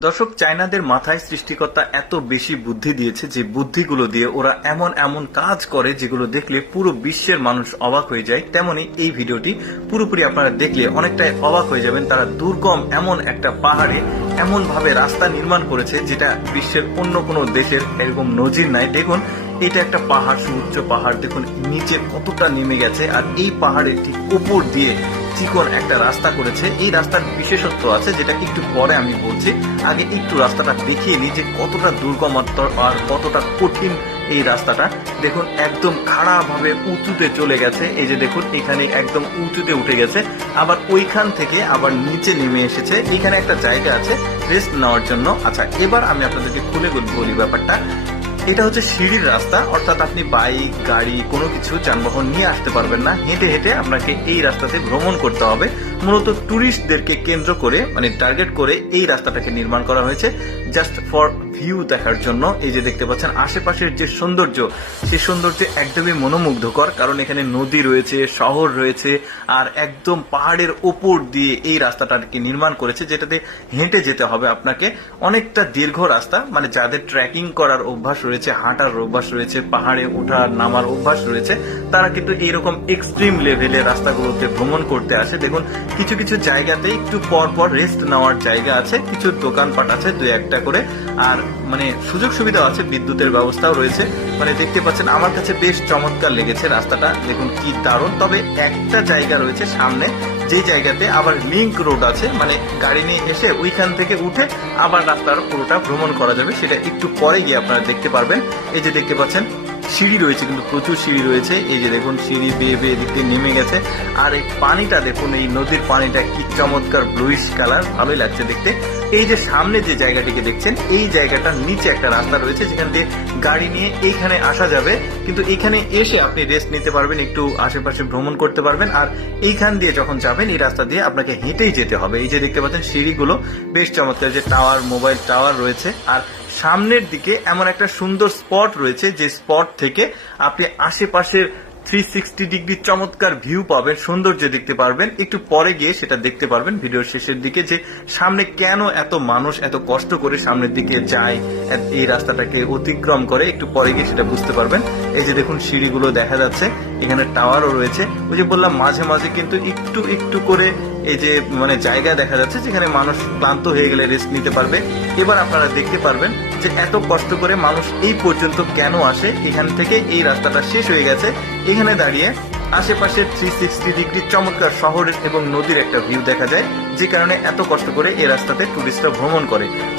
দর্শক, চায়নাদের মাথায় সৃষ্টিকর্তা এত বেশি বুদ্ধি দিয়েছে যে বুদ্ধিগুলো দিয়ে ওরা এমন এমন কাজ করে যেগুলো দেখলে পুরো বিশ্বের মানুষ অবাক হয়ে যায়। তেমনি এই ভিডিওটি পুরোপুরি আপনারা দেখলে অনেকটাই অবাক হয়ে যাবেন। তারা দুর্গম এমন একটা পাহাড়ে এমন ভাবে রাস্তা নির্মাণ করেছে যেটা বিশ্বের অন্য কোনো দেশের এরকম নজির নাই। দেখুন, এটা একটা পাহাড়, সুউচ্চ পাহাড়, দেখুন নিচে কতটা নেমে গেছে, আর এই পাহাড়ের ঠিক উপর দিয়ে চিকন একটা রাস্তা করেছে। এই রাস্তার বিশেষত্ব আছে যেটা একটু পরে আমি বলছি। আগে একটু রাস্তাটা দেখিয়ে নিই যে কতটা দুর্গম আর কতটা কঠিন এই রাস্তাটা। দেখুন একদম খাড়া ভাবে উঁচুতে চলে গেছে। এই যে দেখুন এখানে একদম উঁচুতে উঠে গেছে, আবার ওইখান থেকে আবার নিচে নেমে এসেছে। এখানে একটা জায়গা আছে রেস্ট নেওয়ার জন্য। আচ্ছা, এবার আমি আপনাদেরকে খুলে বলি ব্যাপারটা। এটা হচ্ছে সিঁড়ির রাস্তা, অর্থাৎ আপনি বাইক, গাড়ি, কোনো কিছু যানবাহন নিয়ে আসতে পারবেন না। হেঁটে হেঁটে আপনাকে এই রাস্তাতে ভ্রমণ করতে হবে। মূলত টুরিস্টদেরকে কেন্দ্র করে, মানে টার্গেট করে এই রাস্তাটাকে নির্মাণ করা হয়েছে জাস্ট ফর ভিউ দেখার জন্য। এই যে দেখতে পাচ্ছেন আশেপাশের যে সৌন্দর্য, সেই সৌন্দর্য একদমই মনোমুগ্ধকর। কারণ এখানে নদী রয়েছে, শহর রয়েছে, আর একদম পাহাড়ের ওপর দিয়ে এই রাস্তাটাকে নির্মাণ করেছে, যেটাতে হেঁটে যেতে হবে আপনাকে। অনেকটা দীর্ঘ রাস্তা, মানে যাদের ট্রেকিং করার অভ্যাস রয়েছে, হাঁটার অভ্যাস রয়েছে, পাহাড়ে ওঠার নামার অভ্যাস রয়েছে, তারা কিন্তু এইরকম এক্সট্রিম লেভেলে রাস্তাগুলোতে ভ্রমণ করতে আসে। দেখুন কিছু কিছু জায়গাতে একটু পর পর রেস্ট নেওয়ার জায়গা আছে, কিছু দোকানপাট আছে দুই একটা করে, আর মানে সুযোগ সুবিধা আছে, বিদ্যুতের ব্যবস্থাও রয়েছে। মানে দেখতে পাচ্ছেন আমার কাছে বেশ চমৎকার লেগেছে রাস্তাটা। দেখুন কি দারুণ। তবে একটা জায়গা রয়েছে সামনে, যে জায়গাতে আবার লিংক রোড আছে, মানে গাড়ি নিয়ে এসে ওইখান থেকে উঠে আবার রাস্তার পুরোটা ভ্রমণ করা যাবে। সেটা একটু পরে গিয়ে আপনারা দেখতে পারবেন। এই যে দেখতে পাচ্ছেন সিঁড়ি রয়েছে, কিন্তু প্রচুর সিঁড়ি রয়েছে। এই যে দেখুন সিঁড়ি বেয়ে বেয়ে দিক দিয়ে নেমে গেছে। আর এই পানিটা দেখুন, এই নদীর পানিটা কি চমৎকার ব্লুইশ কালার, ভালোই লাগছে দেখতে। এই যে সামনে যে জায়গাটিকে দেখছেন, এই জায়গাটার নিচে একটা রাস্তা রয়েছে যেখান দিয়ে গাড়ি নিয়ে এইখানে আসা যাবে। কিন্তু এখানে এসে আপনি রেস্ট নিতে পারবেন, একটু আশেপাশে ভ্রমণ করতে পারবেন। আর এইখান দিয়ে যখন যাবেন এই রাস্তা দিয়ে আপনাকে হেঁটেই যেতে হবে। এই যে দেখতে পাচ্ছেন সিঁড়িগুলো বেশ চমৎকার, যে টাওয়ার, মোবাইল টাওয়ার রয়েছে। আর সামনের দিকে এমন একটা সুন্দর স্পট রয়েছে, যে স্পট থেকে আপনি আশেপাশের 360 ডিগ্রি চমৎকার ভিউ পাবেন, সৌন্দর্য দেখতে পারবেন। একটু পরে গিয়ে সেটা দেখতে পারবেন ভিডিওর শেষের দিকে, যে সামনে কেন এত মানুষ এত কষ্ট করে সামনের দিকে যায়, এই রাস্তাটাকে অতিক্রম করে। একটু পরে গিয়ে সেটা বুঝতে পারবেন। এই যে দেখুন সিঁড়িগুলো দেখা যাচ্ছে, এখানে টাওয়ারও রয়েছে। ওই যে বললাম মাঝে মাঝে কিন্তু একটু একটু করে এই যে মানে জায়গা দেখা যাচ্ছে যেখানে মানুষ ক্লান্ত হয়ে গেলে রেস্ট নিতে পারবে। এবার আপনারা দেখতে পারবেন যে এত কষ্ট করে মানুষ এই পর্যন্ত কেন আসে। এখান থেকে এই রাস্তাটা শেষ হয়ে গেছে, এখানে দাঁড়িয়ে আশেপাশের 360 ডিগ্রি চমৎকার শহরের এবং নদীর একটা ভিউ দেখা যায়, যে কারণে এত কষ্ট করে এই রাস্তাতে টুরিস্টরা ভ্রমণ করে।